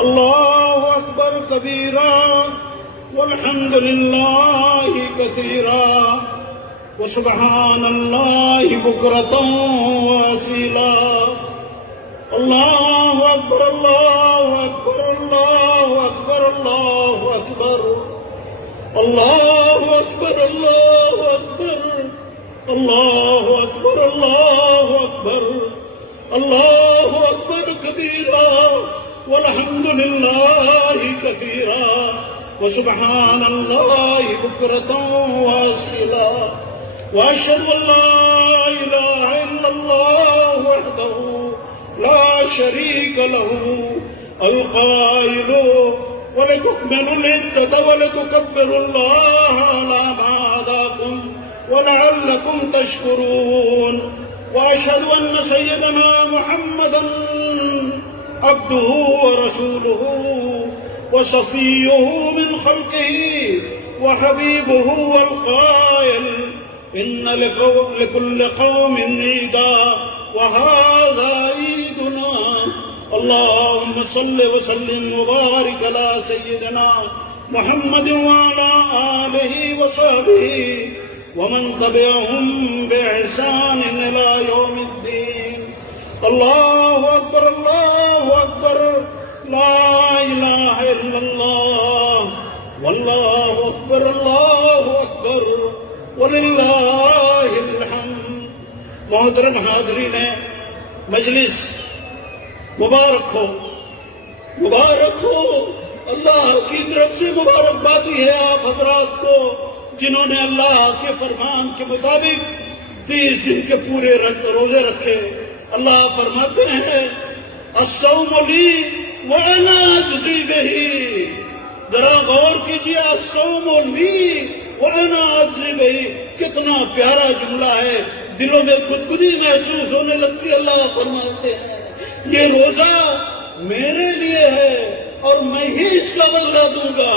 الله أكبر كبيرا والحمد لله كثيرا وسبحان الله بكرة وأصيلا. الله أكبر الله أكبر الله أكبر الله أكبر الله أكبر الله أكبر الله أكبر الله أكبر الله أكبر كبيرا والحمد لله كثيرا وسبحان الله بكرة وأصيلا. وأشهد أن لا إله إلا الله وحده لا شريك له القائل ولتكملوا العدة ولتكبروا الله على ما هداكم ولعلكم تشكرون. وأشهد أن سيدنا محمدا عبده ورسوله وصفيه من خلقه وحبيبه والقائل إن لكل قوم عيدا وهذا عيدنا. اللهم صل وسلم وبارك على سيدنا محمد وعلى آله وصحبه ومن تبعهم بإحسان إلى يوم الدين. الله أكبر الله أكبر لا إله إلا الله والله أكبر الله أكبر وللہ الحمد. محترم حاضرین مجلس، مبارک ہو مبارک ہو. اللہ کی طرف سے مبارکبادی ہے آپ حضرات کو جنہوں نے اللہ کے فرمان کے مطابق 30 دن کے پورے روزے رکھے. اللہ فرماتے ہیں الصوم لی وانا اجزی بہ. ذرا غور کیجیے، الصوم لی وانا اجزی بہ، کتنا پیارا جملہ ہے، دلوں میں خودکشی محسوس ہونے لگتی. اللہ فرماتے ہیں یہ روزہ میرے لیے ہے اور میں ہی اس کا بدلہ دوں گا.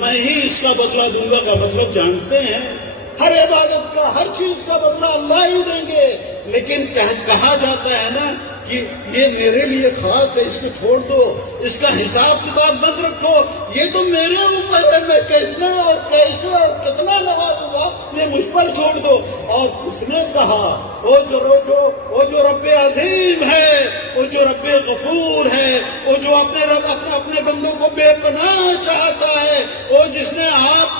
میں ہی اس کا بدلہ دوں گا کا مطلب جانتے ہیں، ہر عبادت کا ہر چیز کا بدلہ اللہ ہی دیں گے، لیکن کہا جاتا ہے نا کہ یہ میرے لیے خاص ہے، اس کو چھوڑ دو، اس کا حساب کتاب مت رکھو، یہ تو میرے اوپر ہے، میں کتنا اور کیسے اور کتنا نوازوں گا، یہ مجھ پر چھوڑ دو. اور اس نے کہا وہ جو رب عظیم ہے، وہ جو رب غفور ہے، وہ جو اپنے بندوں کو بے پناہ چاہتا ہے، وہ جس نے آپ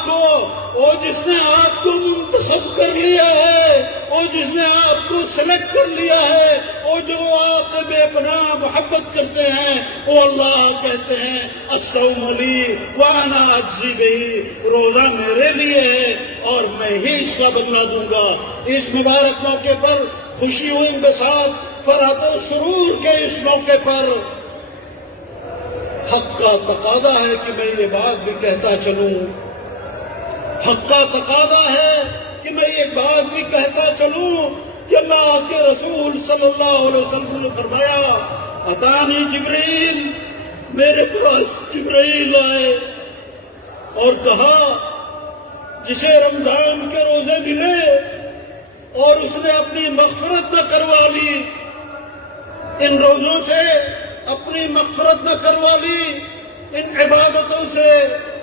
کو منتخب کر لیا ہے، وہ جس نے آپ کو سلیکٹ کر لیا ہے، وہ جو آپ سے بے پناہ محبت کرتے ہیں، وہ اللہ کہتے ہیں الصوم لی وانا اجزی بہ. روزہ میرے لیے ہے اور میں ہی اس کا بدلہ دوں گا. اس مبارک موقع پر خوشی ہوئی بساط فرحت و سرور کے اس موقع پر حق کا تقاضا ہے کہ میں یہ بات بھی کہتا چلوں. حق کا تقاضا ہے کہ میں یہ بات بھی کہتا چلوں کہ اللہ کے رسول صلی اللہ علیہ وسلم نے فرمایا اتانی جبریل، میرے پاس جبریل آئے اور کہا جسے رمضان کے روزے ملے اور اس نے اپنی مغفرت نہ کروا لی، ان روزوں سے اپنی مغفرت نہ کروا لی، ان عبادتوں سے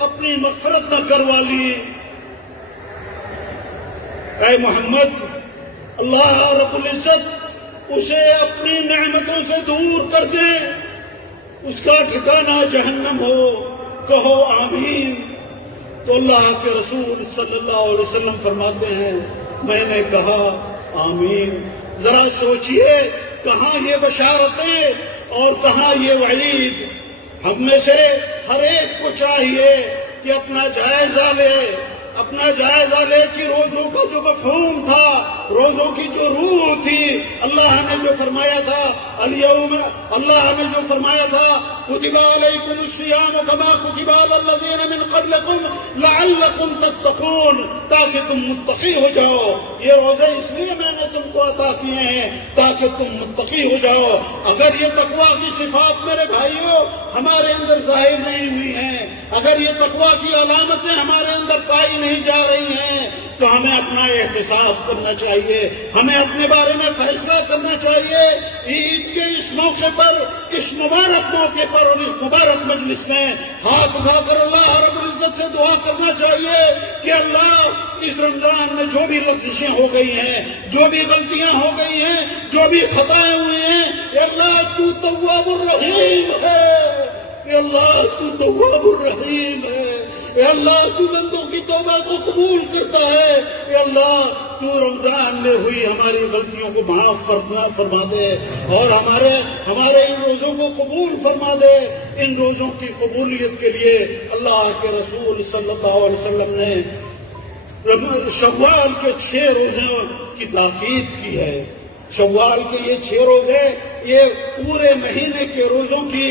اپنی مغفرت نہ کروا لی، اے محمد اللہ رب العزت اسے اپنی نعمتوں سے دور کر دے، اس کا ٹھکانہ جہنم ہو، کہو آمین. تو اللہ کے رسول صلی اللہ علیہ وسلم فرماتے ہیں میں نے کہا آمین. ذرا سوچئے کہاں یہ بشارتیں اور کہاں یہ وعید. ہم میں سے ہر ایک کو چاہیے کہ اپنا جائزہ لے کہ روزوں کا جو مفہوم تھا، روزوں کی جو روح تھی، اللہ نے جو فرمایا تھا اللہ نے جو فرمایا تھا کتب علیکم الصیام کما کتب علی الذین من قبلکم لعلکم تتقون، تاکہ تم متقی ہو جاؤ. یہ روزے اس لیے میں نے تم کو عطا کیے ہیں تاکہ تم متقی ہو جاؤ. اگر یہ تقویٰ کی صفات میرے بھائیوں ہمارے اندر ظاہر نہیں ہوئی ہیں، اگر یہ تقویٰ کی علامتیں ہمارے اندر پائی نہیں جا رہی ہیں، تو ہمیں اپنا احتساب کرنا چاہیے، ہمیں اپنے بارے میں فیصلہ کرنا چاہیے۔ عید کے اس موقع پر، اس مبارک موقع پر اور اس مبارک مجلس میں ہاتھ اٹھا کر اللہ رب العزت سے دعا کرنا چاہیے کہ اللہ اس رمضان میں جو بھی لغزشیں ہو گئی ہیں، جو بھی غلطیاں ہو گئی ہیں، جو بھی خطائیں ہوئی ہیں، اے اللہ تو تواب الرحیم ہے، اے اللہ تو تواب الرحیم ہے، اے اللہ تو بندوں کی توبہ کو قبول کرتا ہے، اے اللہ تو رمضان میں ہوئی ہماری غلطیوں کو معاف فرما دے اور ہمارے ان روزوں کو قبول فرما دے۔ ان روزوں کی قبولیت کے لیے اللہ کے رسول صلی اللہ علیہ وسلم نے شوال کے 6 روزوں کی تاکید کی ہے۔ شوال کے یہ 6 روزے، یہ پورے مہینے کے روزوں کی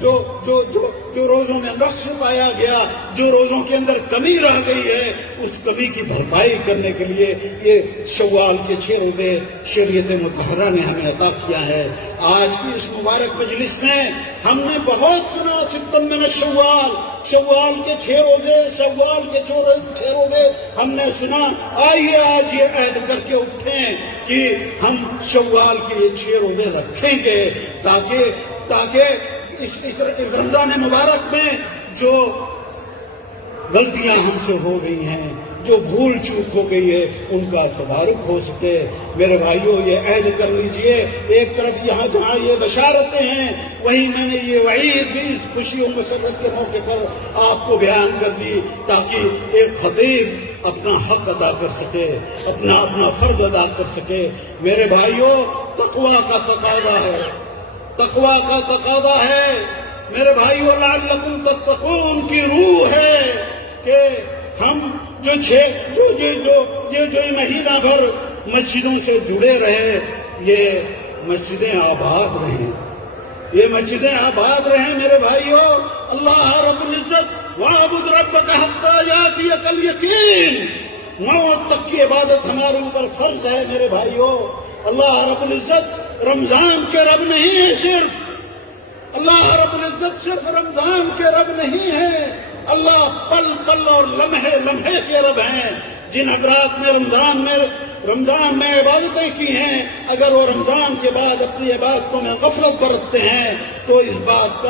جو روزوں میں نقص پایا گیا، جو روزوں کے اندر کمی رہ گئی ہے، اس کمی کی بھرپائی کرنے کے لیے یہ شوال کے 6 روزے شریعت مطہرہ نے ہمیں عطا کیا ہے۔ آج کی اس مبارک مجلس میں ہم نے بہت سنا ستم من الشوال، شوال کے 6 روزے، شوال کے 6 روزے ہم نے سنا۔ آئیے آج یہ عہد کر کے اٹھیں کہ ہم شوال کے یہ 6 روزے رکھیں گے تاکہ اس رمضان مبارک میں جو غلطیاں ہم سے ہو گئی ہیں، جو بھول چوک ہو گئی ہے، ان کا تدارک ہو سکے۔ میرے بھائیوں، یہ عہد کر لیجئے، ایک طرف جہاں یہ بشارتیں ہیں، وہیں میں نے یہ وعید بھی اس خوشی و مسرت کے موقع پر آپ کو بیان کر دی تاکہ ایک خطیب اپنا حق ادا کر سکے، اپنا فرض ادا کر سکے۔ میرے بھائیوں، تقویٰ کا تقاضا ہے، تقویٰ کا تقاضا ہے میرے بھائیو، لعلکم تتقون کی روح ہے کہ ہم جو مہینہ بھر مسجدوں سے جڑے رہے، یہ مسجدیں آباد رہیں، یہ مسجدیں آباد رہیں میرے بھائیو۔ اللہ رب العزت وَاعْبُدْ رَبَّكَ حَتَّىٰ يَأْتِيَكَ الْيَقِينُ، موت تک کی عبادت ہمارے اوپر فرض ہے میرے بھائیو۔ اللہ رب العزت رمضان کے رب نہیں ہے، صرف اللہ رب العزت صرف رمضان کے رب نہیں ہے، اللہ پل پل اور لمحے لمحے کے رب ہیں۔ جن حضرات نے رمضان میں عبادتیں کی ہیں، اگر وہ رمضان کے بعد اپنی عبادتوں میں غفلت برتتے ہیں تو اس بات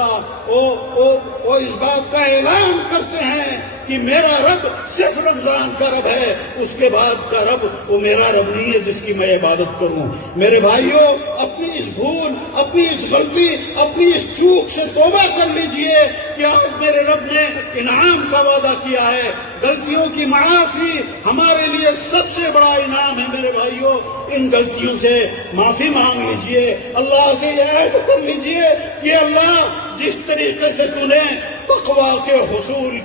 کا اعلان کرتے ہیں کہ میرا رب صرف رمضان کا رب ہے، اس کے بعد کا رب وہ میرا رب نہیں ہے جس کی میں عبادت کروں۔ میرے بھائیوں، اپنی اس بھول، اپنی اس غلطی، اپنی اس چوک سے توبہ کر لیجئے کہ آج میرے رب نے انعام کا وعدہ کیا ہے۔ غلطیوں کی معافی ہمارے لیے سب سے بڑا انعام ہے میرے بھائیوں۔ ان غلطیوں سے معافی مانگ لیجئے، اللہ سے یہ عہد کر لیجئے کہ اللہ جس طریقے سے تو نے تقویٰ کے حصول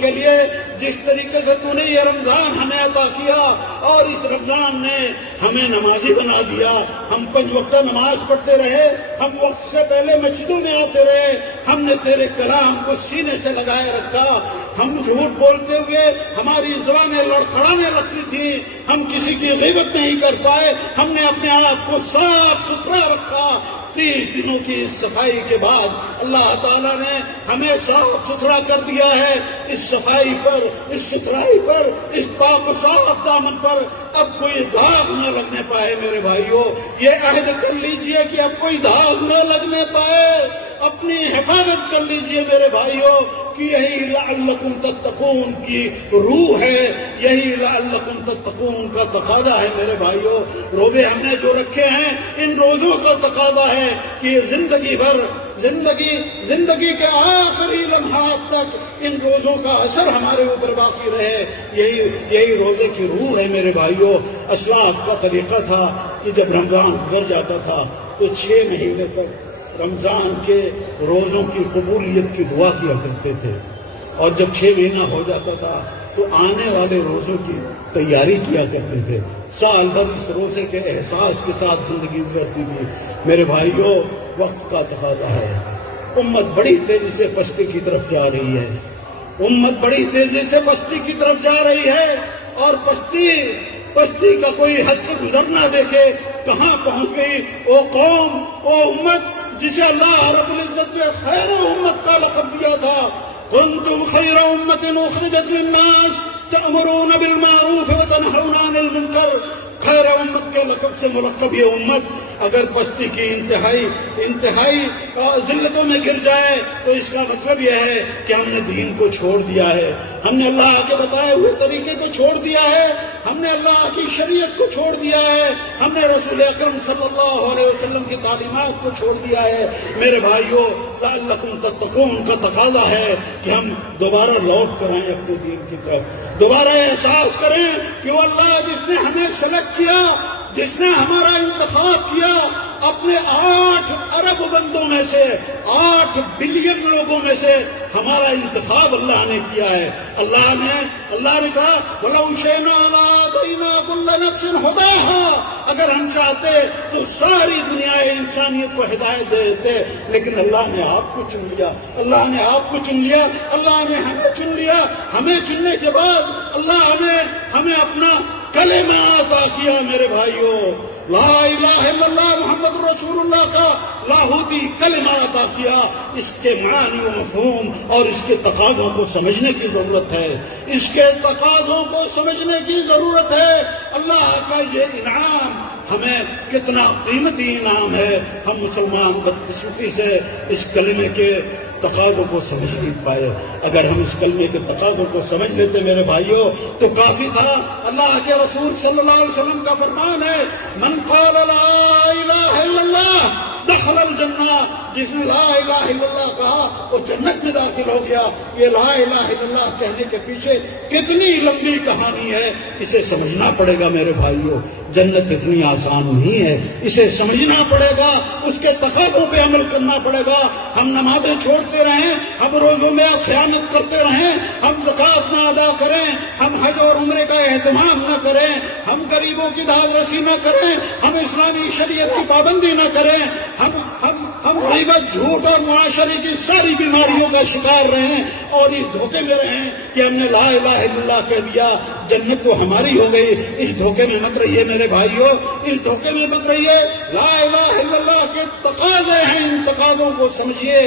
کے لیے جس طریقے سے تو نے یہ رمضان ہمیں عطا کیا اور اس رمضان نے ہمیں نمازی بنا دیا، ہم 5 وقتہ نماز پڑھتے رہے، ہم وقت سے پہلے مسجدوں میں آتے رہے، ہم نے تیرے کلام کو سینے سے لگائے رکھا، ہم جھوٹ بولتے ہوئے ہماری زبانیں لڑکھڑانے لگتی تھی، ہم کسی کی غیبت نہیں کر پائے، ہم نے اپنے آپ کو صاف ستھرا رکھا۔ 30 دنوں کی اس صفائی کے بعد اللہ تعالیٰ نے ہمیں صاف ستھرا کر دیا ہے۔ اس صفائی پر، اس ستھرائی پر، اس پاک و صاف دامن پر اب کوئی داغ نہ لگنے پائے میرے بھائیوں۔ یہ عہد کر لیجئے کہ اب کوئی داغ نہ لگنے پائے، اپنی حفاظت کر لیجئے میرے بھائیوں، کہ یہی لعلکم تتقون کی روح ہے، یہی لعلکم تتقون کا تقاضا ہے میرے بھائیوں۔ روزے ہم نے جو رکھے ہیں، ان روزوں کا تقاضا ہے کہ یہ زندگی بھر، زندگی کے آخری لمحات تک ان روزوں کا اثر ہمارے اوپر باقی رہے۔ یہی روزے کی روح ہے میرے بھائیوں۔ اسلاف کا طریقہ تھا کہ جب رمضان گزر جاتا تھا تو 6 مہینے تک رمضان کے روزوں کی قبولیت کی دعا کیا کرتے تھے، اور جب 6 مہینہ ہو جاتا تھا تو آنے والے روزوں کی تیاری کیا کرتے تھے۔ سال بھر اس روزے کے احساس کے ساتھ زندگی گزرتی تھی میرے بھائیوں۔ وقت کا تقاضا ہے، امت بڑی تیزی سے پستی کی طرف جا رہی ہے، امت بڑی تیزی سے پستی کی طرف جا رہی ہے، اور پستی کا کوئی حد سے گزرنا دیکھے کہاں پہنچ گئی وہ قوم، وہ امت جسے اللہ رب العزت نے خیر امت کا لقب دیا تھا، كنتم خير أمة أخرجت للناس تأمرون بالمعروف وتنهون عن المنكر. خیر امت کے لقب سے ملقب یہ امت اگر پستی کی انتہائی ذلتوں میں گر جائے تو اس کا مطلب یہ ہے کہ ہم نے دین کو چھوڑ دیا ہے، ہم نے اللہ کے بتائے ہوئے طریقے کو چھوڑ دیا ہے، ہم نے اللہ کی شریعت کو چھوڑ دیا ہے، ہم نے رسول اکرم صلی اللہ علیہ وسلم کی تعلیمات کو چھوڑ دیا ہے۔ میرے بھائیوں، لعلکم تتقون کا تقاضا ہے کہ ہم دوبارہ لوٹ کر آئیں اپنے دین کی طرف، دوبارہ احساس کریں کہ وہ اللہ جس نے ہمیں سلیکٹ کیا، جس نے ہمارا انتخاب کیا، اپنے 8 ارب بندوں میں سے، 8 بلین لوگوں میں سے ہمارا انتخاب اللہ نے کیا ہے۔ اللہ نے کہا وَلَوْ شِئْنَا لَآتَيْنَا كُلَّ نَفْسٍ هُدَاهَا، اگر ہم چاہتے تو ساری دنیا انسانیت کو ہدایت دے دیتے، لیکن اللہ نے آپ کو چن لیا، اللہ نے آپ کو چن لیا، اللہ نے ہمیں چن لیا۔ ہمیں چننے کے بعد اللہ نے ہمیں اپنا کلمہ عطا کیا۔ میرے بھائیوں، لا الہ الا اللہ محمد رسول اللہ کا لاہوتی کلمہ عطا کیا۔ اس کے معنی و مفہوم اور اس کے تقاضوں کو سمجھنے کی ضرورت ہے، اس کے تقاضوں کو سمجھنے کی ضرورت ہے۔ اللہ کا یہ انعام ہمیں کتنا قیمتی انعام ہے، ہم مسلمان بدقسمتی سے اس کلمے کے تقاضوں کو سمجھ نہیں پائے۔ اگر ہم اس کلمے کے تقاضوں کو سمجھ لیتے میرے بھائیوں تو کافی تھا۔ اللہ کے رسول صلی اللہ علیہ وسلم کا فرمان ہے من قال لا الہ الا اللہ دخل الجنہ، جس نے لا الہ الا اللہ کہا وہ جنت میں داخل ہو گیا۔ یہ لا الہ الا اللہ کہنے کے پیچھے کتنی لمبی کہانی ہے، اسے سمجھنا پڑے گا میرے بھائیوں۔ جنت اتنی آسان نہیں ہے، اسے سمجھنا پڑے گا، اس کے تقاضوں پہ عمل کرنا پڑے گا۔ ہم نمازیں چھوڑتے رہیں، ہم روزوں میں خیانت کرتے رہیں، ہم زکوٰۃ نہ ادا کریں، ہم حج اور عمرے کا اہتمام نہ کریں، ہم غریبوں کی داد رسی نہ کریں، ہم اسلامی شریعت کی پابندی نہ کریں، ہم غیبت، جھوٹ اور معاشرے کی ساری بیماریوں کا شکار رہیں اور اس دھوکے میں رہیں کہ ہم نے لا الہ الا اللہ کہہ دیا جنت تو ہماری ہو گئی۔ اس دھوکے میں مت رہیے میرے بھائیوں، اس دھوکے میں مت رہیے۔ لا الہ الا اللہ کے تقاضے ہیں، ان تقاضوں کو سمجھیے،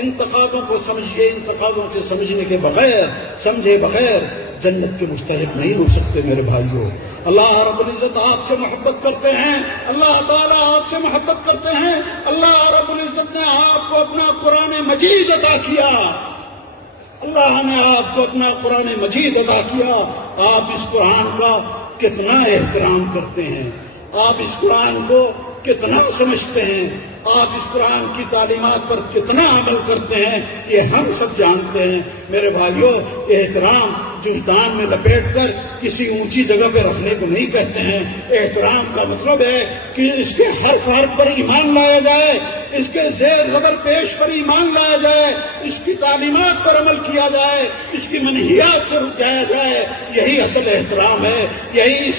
ان تقاضوں کو سمجھیے۔ ان تقاضوں سے سمجھنے کے بغیر، سمجھے بغیر جنت کے مستحق نہیں ہو سکتے میرے بھائیوں۔ اللہ رب العزت آپ سے محبت کرتے ہیں، اللہ تعالیٰ آپ سے محبت کرتے ہیں۔ اللہ رب العزت نے آپ کو اپنا قرآن مجید عطا کیا، اللہ نے آپ کو اپنا قرآن مجید عطا کیا۔ آپ اس قرآن کا کتنا احترام کرتے ہیں، آپ اس قرآن کو کتنا سمجھتے ہیں، آپ اس قرآن کی تعلیمات پر کتنا عمل کرتے ہیں، یہ ہم سب جانتے ہیں میرے بھائیوں۔ احترام جوزدان میں لپیٹ کر کسی اونچی جگہ پہ رکھنے کو نہیں کہتے ہیں۔ احترام کا مطلب ہے کہ اس کے حرف حرف پر ایمان لایا جائے، اس کے زیر زبر پیش پر ایمان لایا جائے، اس کی تعلیمات پر عمل کیا جائے، اس کی منہیات سے رک جایا جائے۔ یہی اصل احترام ہے، یہی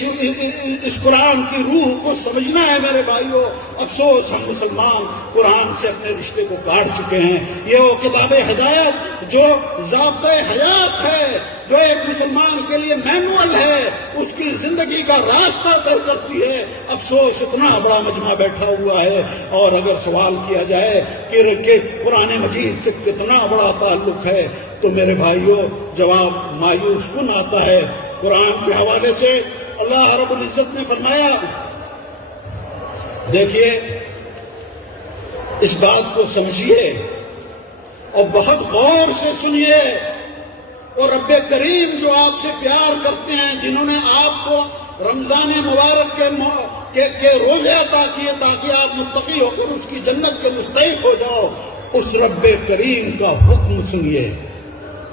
اس قرآن کی روح کو سمجھنا ہے میرے بھائیوں۔ افسوس ہم مسلمان قرآن سے اپنے رشتے کو کاٹ چکے ہیں۔ یہ وہ کتاب ہدایت جو ضابطۂ حیات ہے، جو ایک مسلمان کے لیے مینوئل ہے، اس کی زندگی کا راستہ طے کرتی ہے، افسوس اتنا بڑا مجمع بیٹھا ہوا ہے۔ اور اگر سوال کیا جائے کہ قرآن مجید سے کتنا بڑا تعلق ہے تو میرے بھائیوں جواب مایوس کن آتا ہے۔ قرآن کے حوالے سے اللہ رب العزت نے فرمایا، دیکھیے اس بات کو سمجھیے اور بہت غور سے سنیے، اور رب کریم جو آپ سے پیار کرتے ہیں، جنہوں نے آپ کو رمضان مبارک کے روزے عطا کیے تاکہ آپ متقی ہو کر اس کی جنت کے مستحق ہو جاؤ، اس رب کریم کا حکم سنیے،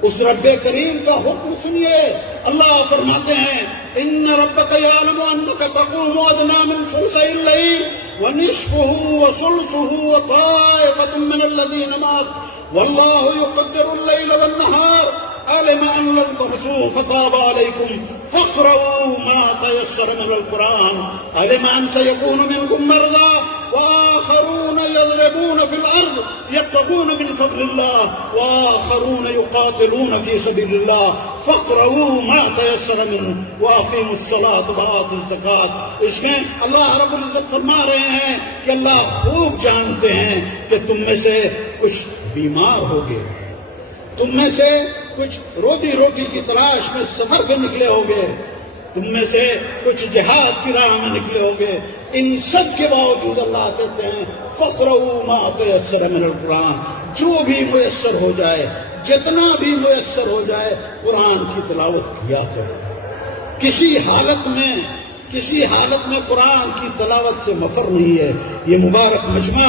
اس رب کریم کا حکم سنیے۔ اللہ فرماتے ہیں ان ربک یعلم انک تقوم ادنی من ثلثی اللیل ونصفه وثلثه وطائفة من الذین معك واللہ یقدر اللیل والنہار علم ان لن تحصوه فتاب علیکم فاقرؤوا ما تيسر من القرآن علم ان سيكون منكم مرضى وآخرون يضربون في الأرض يبتغون من فضل الله وآخرون يقاتلون في سبيل الله فاقرؤوا ما تيسر منه وأقيموا الصلاة وآتوا الزكاة۔ اس میں اللہ رب العزت فرما رہے ہیں کہ اللہ خوب جانتے ہیں کہ تم میں سے کچھ بیمار ہوگے، تم میں سے کچھ روزی روٹی کی تلاش میں سفر پہ نکلے ہوگے، تم میں سے کچھ جہاد کی راہ میں نکلے ہوگے، ان سب کے باوجود اللہ کہتے ہیں فَقْرَؤُوا مَا تَيَسَّرَ مِنَ الْقُرْآنِ، جو بھی میسر ہو جائے، جتنا بھی میسر ہو جائے قرآن کی تلاوت کیا کرو۔ کسی حالت میں قرآن کی تلاوت سے مفر نہیں ہے۔ یہ مبارک مجمع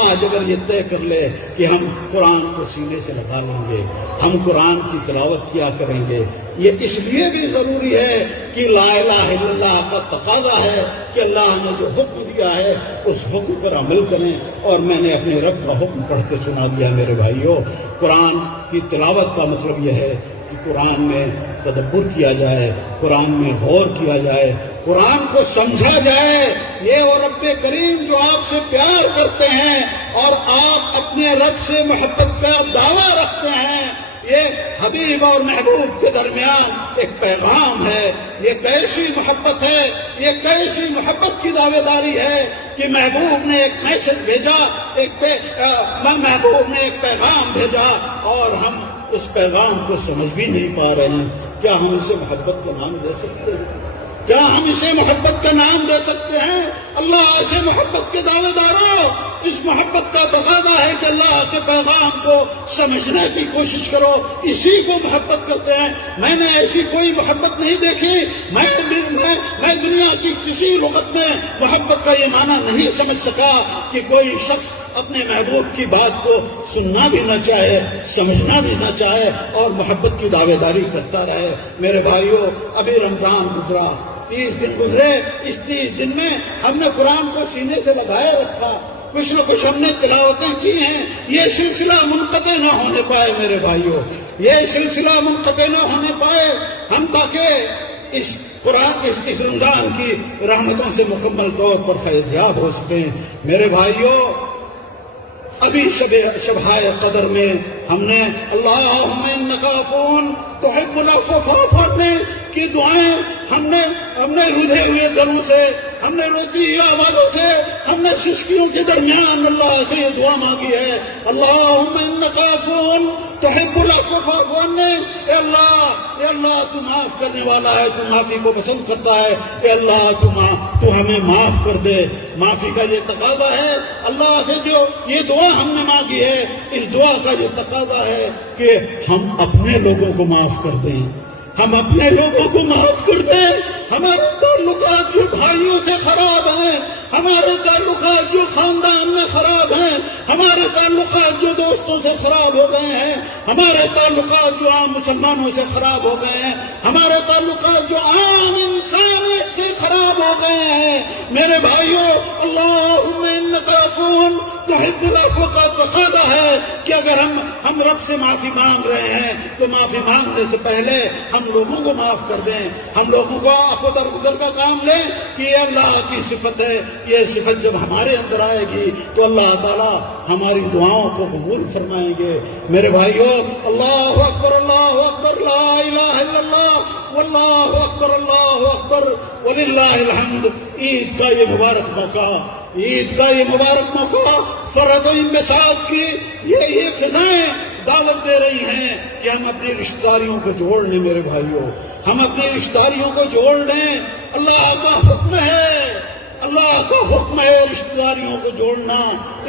آج اگر یہ طے کر لے کہ ہم قرآن کو سینے سے لگا لیں گے، ہم قرآن کی تلاوت کیا کریں گے، یہ اس لیے بھی ضروری ہے کہ لا الہ الا اللہ کا تقاضا ہے کہ اللہ نے جو حکم دیا ہے اس حکم پر عمل کریں، اور میں نے اپنے رب کا حکم پڑھ کے سنا دیا میرے بھائیوں۔ قرآن کی تلاوت کا مطلب یہ ہے کہ قرآن میں تدبر کیا جائے، قرآن میں غور کیا جائے، قرآن کو سمجھا جائے۔ یہ وہ رب کریم جو آپ سے پیار کرتے ہیں اور آپ اپنے رب سے محبت کا دعویٰ رکھتے ہیں، یہ حبیب اور محبوب کے درمیان ایک پیغام ہے، یہ کیسی محبت ہے، یہ کیسی محبت کی دعوے داری ہے کہ محبوب نے ایک میسج بھیجا، محبوب نے ایک پیغام بھیجا اور ہم اس پیغام کو سمجھ بھی نہیں پا رہے ہیں۔ کیا ہم اسے محبت کا نام دے سکتے ہیں؟ کیا ہم اسے محبت کا نام دے سکتے ہیں؟ اللہ سے محبت کے دعوے داروں، اس محبت کا تقاضا ہے کہ اللہ کے پیغام کو سمجھنے کی کوشش کرو، اسی کو محبت کرتے ہیں۔ میں نے ایسی کوئی محبت نہیں دیکھی، میں دنیا کی کسی لغت میں محبت کا یہ معنی نہیں سمجھ سکا کہ کوئی شخص اپنے محبوب کی بات کو سننا بھی نہ چاہے، سمجھنا بھی نہ چاہے اور محبت کی دعوے داری کرتا رہے۔ میرے بھائیوں، ابھی رمضان گزرا، 30 دن گزرے، اس 30 دن میں ہم نے قرآن کو سینے سے لگائے رکھا، کچھ نہ کچھ ہم نے تلاوتیں کی ہیں۔ یہ سلسلہ منقطع نہ ہونے پائے میرے بھائیوں، یہ سلسلہ منقطع نہ ہونے پائے، ہم تاکہ اس قرآن اس رمضان کی رحمتوں سے مکمل طور پر فیض یاب ہو سکیں۔ میرے بھائیوں، ابھی شب قدر میں ہم نے اللہم انک عفو تحب العفو فاعف عنی کی دعائیں ہم نے رودھے ہوئے گلوں سے، ہم نے روتی ہوئی آوازوں سے، ہم نے سسکیوں کے درمیان اللہ سے یہ دعا مانگی ہے، اللہم انک عفو تحب العفو فاعف عنی۔ اے اللہ تو معاف کرنے والا ہے، تو معافی کو پسند کرتا ہے، اے اللہ تو ہمیں معاف کر دے۔ معافی کا یہ تقاضا ہے، اللہ سے جو یہ دعا ہم نے مانگی ہے، اس دعا کا یہ تقاضا ہے کہ ہم اپنے لوگوں کو معاف کر دیں، ہم اپنے لوگوں کو معاف کر دیں۔ ہمارے تعلقات جو بھائیوں سے خراب ہیں، ہمارے تعلقات جو خاندان میں خراب ہیں، ہمارے تعلقات جو دوستوں سے خراب ہو گئے ہیں، ہمارے تعلقات جو عام مسلمانوں سے خراب ہو گئے ہیں، ہمارے تعلقات جو عام انسانیت سے خراب ہو گئے ہیں، میرے بھائیوں، اللہم انک عفو تحب العفو کا تقاضا ہے کہ اگر ہم رب سے معافی مانگ رہے ہیں تو معافی مانگنے سے پہلے ہم لوگوں کو معاف کر دیں، ہم لوگوں کو عفو درگزر کا کام لیں کہ یہ اللہ کی صفت ہے۔ یہ صفت جب ہمارے اندر آئے گی تو اللہ تعالیٰ ہماری دعاؤں کو قبول فرمائیں گے۔ میرے بھائیوں، اللہ اکبر لا الہ الا اللہ واللہ اکبر وللہ الحمد۔ عید کا یہ مبارک موقع فرحت و انبساط کی یہ فضائیں دعوت دے رہی ہیں کہ ہم اپنی رشتہ داریوں کو جوڑ لیں۔ میرے بھائیوں، ہم اپنی رشتہ داریوں کو جوڑ لیں، اللہ کا حکم ہے رشتہ داریوں کو جوڑنا،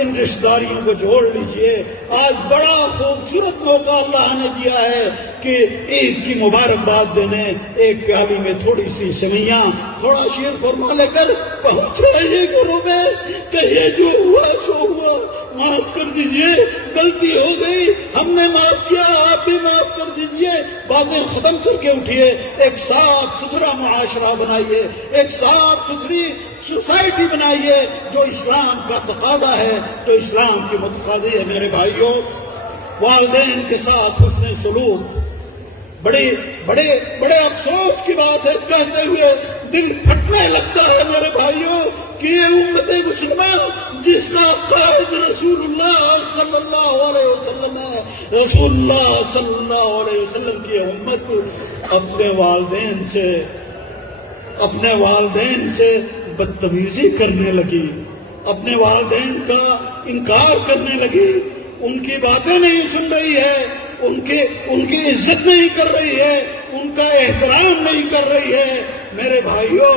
ان رشتہ داریوں کو جوڑ لیجئے۔ آج بڑا خوبصورت موقع اللہ نے دیا ہے کہ عید کی مبارکباد دینے، ایک پیالی میں تھوڑی سی سویاں، تھوڑا شیر خورما لے کر پہنچ رہے گھروں میں کہ یہ جو ہوا سو ہوا، معاف کر دیجئے، غلطی ہو گئی، ہم نے معاف کیا، آپ بھی معاف کر دیجئے۔ باتیں ختم کر کے اٹھیے، ایک صاف ستھرا معاشرہ بنائیے، ایک صاف ستھری سوسائٹی بنائیے جو اسلام کا تقاضا ہے، جو اسلام کی متقاضی ہے۔ میرے بھائیوں، والدین کے ساتھ حسن سلوک بڑے افسوس کی بات ہے، کہتے ہوئے دل پھٹنے لگتا ہے میرے بھائیوں کہ یہ امت مسلمان جس کا قائد رسول اللہ صلی اللہ علیہ وسلم ہے، رسول اللہ صلی اللہ علیہ وسلم کی امت اپنے والدین سے بدتمیزی کرنے لگی، اپنے والدین کا انکار کرنے لگی، ان کی باتیں نہیں سن رہی ہے، ان کی عزت نہیں کر رہی ہے، ان کا احترام نہیں کر رہی ہے۔ میرے بھائیوں،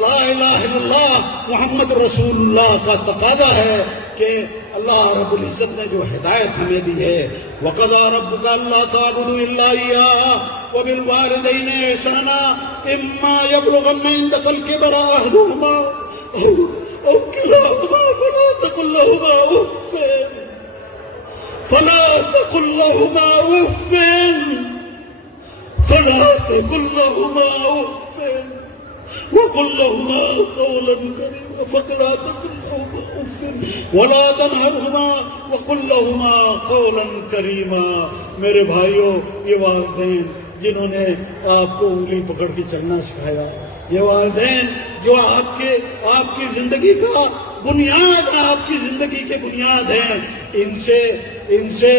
لا الہ الا اللہ محمد رسول اللہ کا تقاضا ہے کہ اللہ رب العزت نے جو ہدایت ہمیں دی ہے، وَقَضَىٰ رَبُّكَ أَلَّا تَعْبُدُوا إِلَّا إِيَّاهُ وَبِالْوَالِدَيْنِ إِحْسَانًا إِمَّا يَبْلُغَنَّ عِندَكَ الْكِبَرَ أَحَدُهُمَا أَوْ كِلَاهُمَا فَلَا تَقُل لَّهُمَا أُفٍّ وقل لهما قولا كريما فلا تقل لهما اف ولا تنهرهما وقل لهما قولا كريما۔ میرے بھائیوں، یہ والدین جنہوں نے آپ کو انگلی پکڑ کے چلنا سکھایا، یہ والدین جو آپ کی زندگی کا بنیاد، آپ کی زندگی کے بنیاد ہیں، ان سے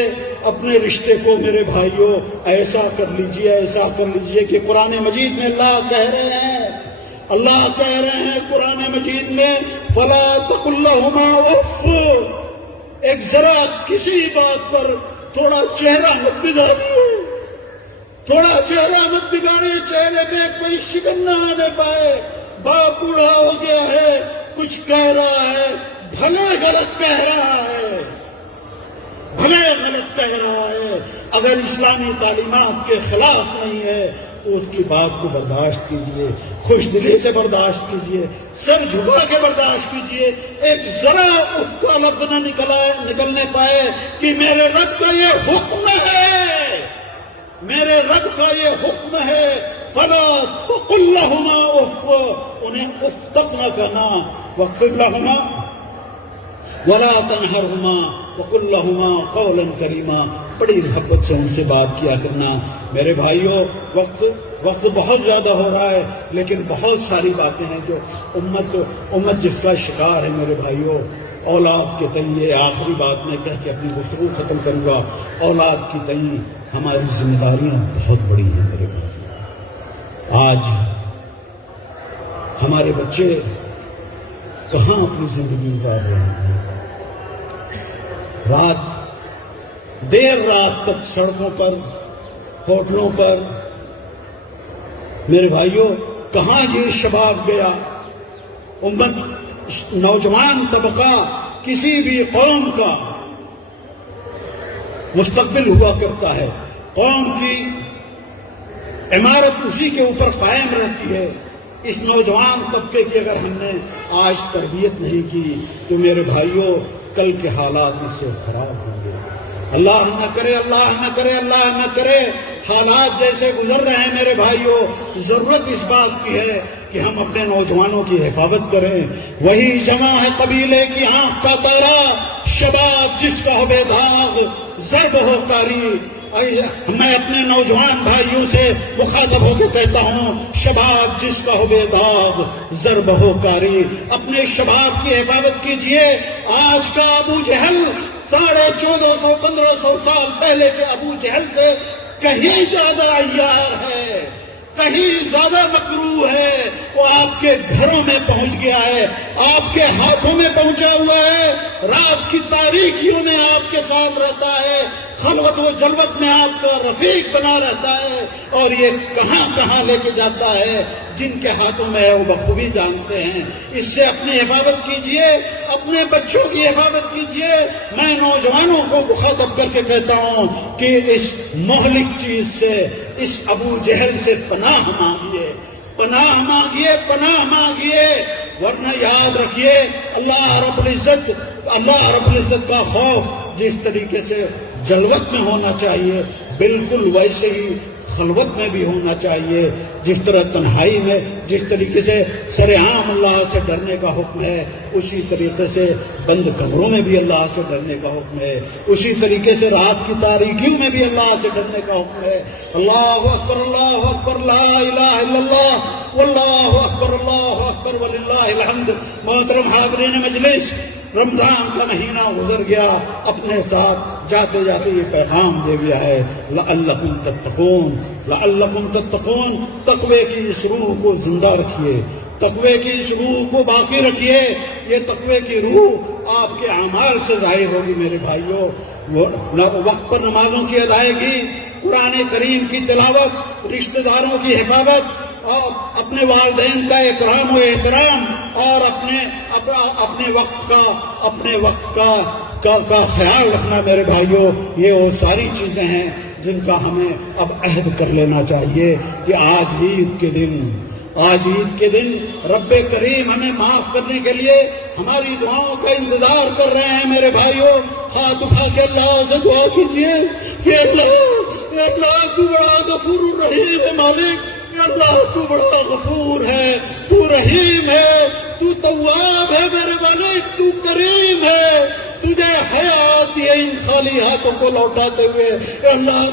اپنے رشتے کو میرے بھائیوں ایسا کر لیجئے کہ قرآن مجید میں اللہ کہہ رہے ہیں قرآن مجید میں فلا تقل لهما اف، ایک ذرا کسی بات پر تھوڑا چہرہ مت بگاڑیے، چہرے پہ کوئی شکن نہ آنے پائے۔ باپ بوڑھا ہو گیا ہے، کچھ کہہ رہا ہے، بھلے غلط کہہ رہا ہے، اگر اسلامی تعلیمات کے خلاف نہیں ہے تو اس کی بات کو برداشت کیجئے، خوش دلی سے برداشت کیجئے، سر جھکا کے برداشت کیجئے۔ ایک ذرا اس کا لفظ نہ نکلنے پائے کہ میرے رب کا یہ حکم ہے، فلا تقل لهما اف، انہیں اف تک نہ کہنا، واخفض لهما ولا تنهرهما وقل لهما قولا كريما، بڑی محبت سے ان سے بات کیا کرنا۔ میرے بھائیوں، وقت بہت زیادہ ہو رہا ہے، لیکن بہت ساری باتیں ہیں جو امت جس کا شکار ہے۔ میرے بھائیوں، اولاد کے تئیں آخری بات میں کہہ کے اپنی گفتگو ختم کروں گا، اولاد کی تئیں ہماری ذمہ داریاں بہت بڑی ہیں۔ میرے بھائی، آج ہمارے بچے کہاں اپنی زندگی گزار رہے ہیں؟ دیر رات تک سڑکوں پر، ہوٹلوں پر۔ میرے بھائیوں، کہاں یہ شباب گیا؟ نوجوان طبقہ کسی بھی قوم کا مستقبل ہوا کرتا ہے، قوم کی عمارت اسی کے اوپر قائم رہتی ہے۔ اس نوجوان طبقے کی اگر ہم نے آج تربیت نہیں کی تو میرے بھائیوں کل کے حالات اس سے خراب ہوں گے۔ اللہ نہ کرے حالات جیسے گزر رہے ہیں میرے بھائیوں، ضرورت اس بات کی ہے کہ ہم اپنے نوجوانوں کی حفاظت کریں۔ وہی جمع ہے قبیلے کی آنکھ کا تارا، شباب جس کا ہو بے داغ ضرب ہو کاری۔ میں اپنے نوجوان بھائیوں سے مخاطب ہو کے کہتا ہوں، شباب جس کا ہو بے داغ ضرب ہو کاری۔ اپنے شباب کی حفاظت کیجئے۔ آج کا ابو جہل 1450-1500 سال پہلے کے ابو جہل سے کہیں زیادہ عیار ہے، کہیں زیادہ مکروہ ہے۔ وہ آپ کے گھروں میں پہنچ گیا ہے، آپ کے ہاتھوں میں پہنچا ہوا ہے، رات کی تاریکیوں میں آپ کے ساتھ رہتا ہے، خلوت و جلوت میں آپ کا رفیق بنا رہتا ہے، اور یہ کہاں کہاں لے کے جاتا ہے جن کے ہاتھوں میں ہے وہ بخوبی جانتے ہیں۔ اس سے اپنی حفاظت کیجئے، اپنے بچوں کی حفاظت کیجئے۔ میں نوجوانوں کو مخاطب کر کے کہتا ہوں کہ اس مہلک چیز سے، اس ابو جہل سے پناہ مانگیے، ورنہ یاد رکھیے اللہ رب العزت کا خوف جس طریقے سے جلوت میں ہونا چاہیے بالکل ویسے ہی خلوت میں بھی ہونا چاہیے۔ جس طرح تنہائی میں جس طریقے سے سرعام اللہ سے ڈرنے کا حکم ہے، اسی طریقے سے بند کمروں میں بھی اللہ سے ڈرنے کا حکم ہے، اسی طریقے سے رات کی تاریکیوں میں بھی اللہ سے ڈرنے کا حکم ہے۔ اللہ اکبر لا الہ الا اللہ واللہ اکبر وللہ الحمد۔ محترم حاضرین مجلس، رمضان کا مہینہ گزر گیا، اپنے ساتھ جاتے جاتے یہ پیغام دے گیا ہے، لعلکم تتقون۔ تقوی کی اس روح کو زندہ رکھیے، تقوی کی اس روح کو باقی رکھیے۔ یہ تقوی کی روح آپ کے اعمال سے ظاہر ہوگی میرے بھائیوں۔ وقت پر نمازوں کی ادائیگی، قرآن کریم کی تلاوت، رشتہ داروں کی حفاظت اور اپنے والدین کا اکرام و احترام اور اپنے وقت کا خیال رکھنا میرے بھائیوں، یہ وہ ساری چیزیں ہیں جن کا ہمیں اب عہد کر لینا چاہیے کہ آج عید کے دن رب کریم ہمیں معاف کرنے کے لیے ہماری دعاؤں کا انتظار کر رہے ہیں میرے بھائیوں۔ ہاتھ اٹھا کے اللہ سے دعا کیجیے کہ اللہ تو بڑا غفور الرحیم ہے مالک، اللہ تو بڑا غفور ہے، تو رحیم ہے، تو تواب ہے میرے مالک، تو کریم ہے، تجھے حیات یہ ان خالی ہاتھوں کو لوٹاتے ہوئے اللہ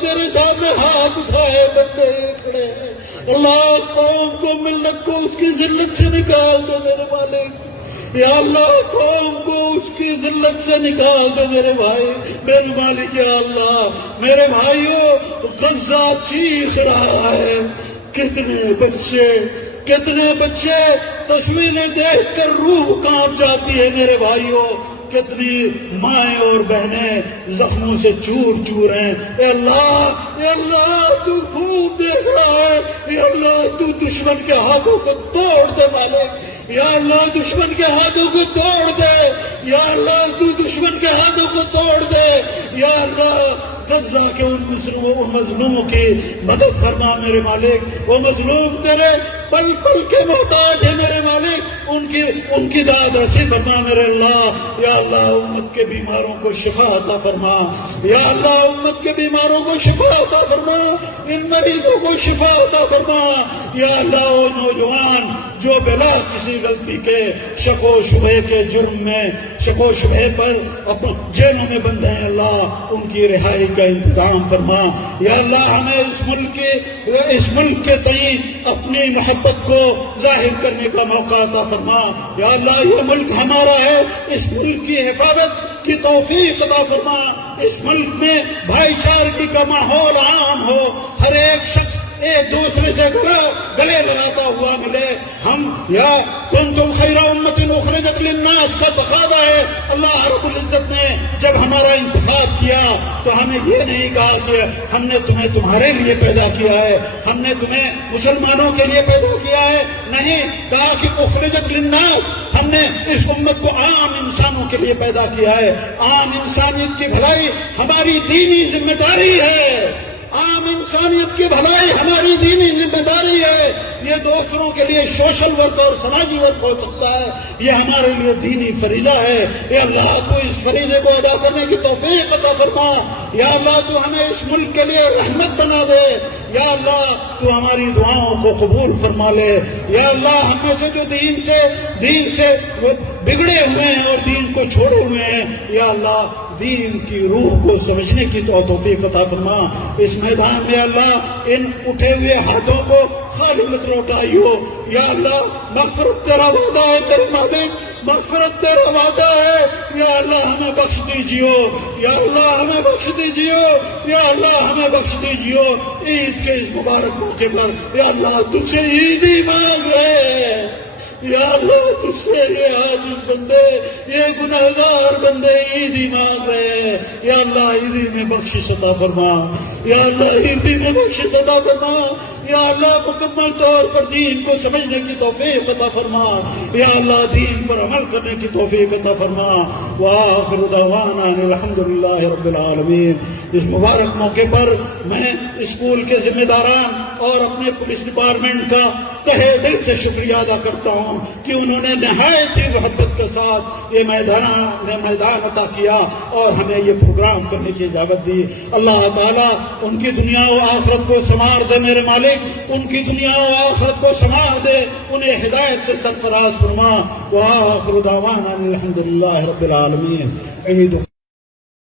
تیرے سامنے ہاتھ اٹھائے بندے کھڑے ہیں۔ اللہ قوم کو، ملت کو اس کی ذلت سے نکال دے میرے مالک، یا اللہ قوم کو اس کی ذلت سے نکال دے میرے بھائی میرے مالک، یا اللہ میرے بھائیوں غزہ چیخ رہا ہے، کتنے بچے تصویریں دیکھ کر روح کانپ جاتی ہے میرے بھائیوں، کتنی مائیں اور بہنیں زخموں سے چور ہیں۔ اے اللہ تو خوب دیکھ رہا ہے، اے اللہ تو دشمن کے ہاتھوں کو توڑ دے مالک، یا اللہ دشمن کے ہاتھوں کو توڑ دے، یا اللہ تو دشمن کے ہاتھوں کو توڑ دے، یا اللہ غزہ کے ان مظلوموں کی مدد فرما میرے مالک، وہ مظلوم تیرے پل پل کے محتاج ہے میرے مالک، ان کی داد رسی فرما میرے اللہ، یا اللہ امت کے بیماروں کو شفا عطا فرما، یا اللہ امت کے بیماروں کو شفا عطا فرما، ان مریضوں کو شفا عطا فرما، یا اللہ وہ نوجوان جو بلا کسی غلطی کے شک و شبہ کے جرم میں شک و شبہ پر اپنے جیلوں میں بند ہیں، اللہ ان کی رہائی کا انتظام فرما، یا اللہ ہمیں اس ملک کے تئیں اپنی محبت کو ظاہر کرنے کا موقع عطا فرما، یا اللہ یہ ملک ہمارا ہے، اس ملک کی حفاظت کی توفیق عطا فرما، اس ملک میں بھائی چارگی کا ماحول عام ہو، ہر ایک شخص ایک دوسرے سے گلے لگاتا ہوا ملے، ہم یا کنتم خیر امت اخرجت للناس کا تقاضا ہے۔ اللہ رب العزت نے جب ہمارا انتخاب کیا تو ہمیں یہ نہیں کہا کہ ہم نے تمہیں تمہارے لیے پیدا کیا ہے، ہم نے تمہیں مسلمانوں کے لیے پیدا کیا ہے، نہیں، کہا کہ اخرجت للناس، ہم نے اس امت کو عام انسانوں کے لیے پیدا کیا ہے، عام انسانیت کی بھلائی ہماری دینی ذمہ داری ہے، عام انسانیت کی بھلائی ہماری دینی ذمہ داری ہے، یہ دوسروں کے لیے سوشل ورک اور سماجی ورک ہو سکتا ہے، یہ ہمارے لیے دینی فریضہ ہے، اے اللہ تو اس فریضے کو ادا کرنے کی توفیق عطا فرما، یا اللہ تو ہمیں اس ملک کے لیے رحمت بنا دے، یا اللہ تو ہماری دعاؤں کو قبول فرما لے، یا اللہ ہم میں سے جو دین سے بگڑے ہوئے ہیں اور دین کو چھوڑے ہوئے ہیں، یا اللہ دین کی روح کو سمجھنے کی توفیق عطا فرما، اس میدان میں اللہ ان اٹھے ہوئے ہاتھوں کو خالی مت لوٹائیو، یا اللہ مغفرت تیرا وعدہ ہے تیرے مالک، مغفرت تیرا وعدہ ہے، یا اللہ ہمیں بخش دیجیو، یا اللہ ہمیں بخش دیجیو، یا اللہ ہمیں بخش دیجیو، عید کے اس مبارک موقع پر یا اللہ تجھ سے عید ہی مانگ رہے ہیں، یا اللہ تجھ سے یہ عاجز بندے، یہ گنہگار بندے عید ہی مانگ رہے ہیں، یا اللہ عیدی میں بخشش عطا فرما، یا اللہ عیدی میں بخشش عطا فرما، یا اللہ مکمل طور پر دین کو سمجھنے کی توفیق عطا فرما، یا اللہ دین پر عمل کرنے کی توفیق عطا فرما، وآخر دعوانا الحمدللہ رب العالمین۔ اس مبارک موقع پر میں اسکول کے ذمہ داران اور اپنے پولیس ڈپارٹمنٹ کا تہہ دل سے شکریہ ادا کرتا ہوں کہ انہوں نے نہایت ہی محبت کے ساتھ یہ میدان عطا کیا اور ہمیں یہ پروگرام کرنے کی اجازت دی۔ اللہ تعالیٰ ان کی دنیا و آخرت کو سنوار دے میرے مالک، ان کی دنیا و آخرت کو سنوار دے، انہیں ہدایت سے سرفراز فرما۔ وآخر دعوانا الحمدللہ رب العالمین۔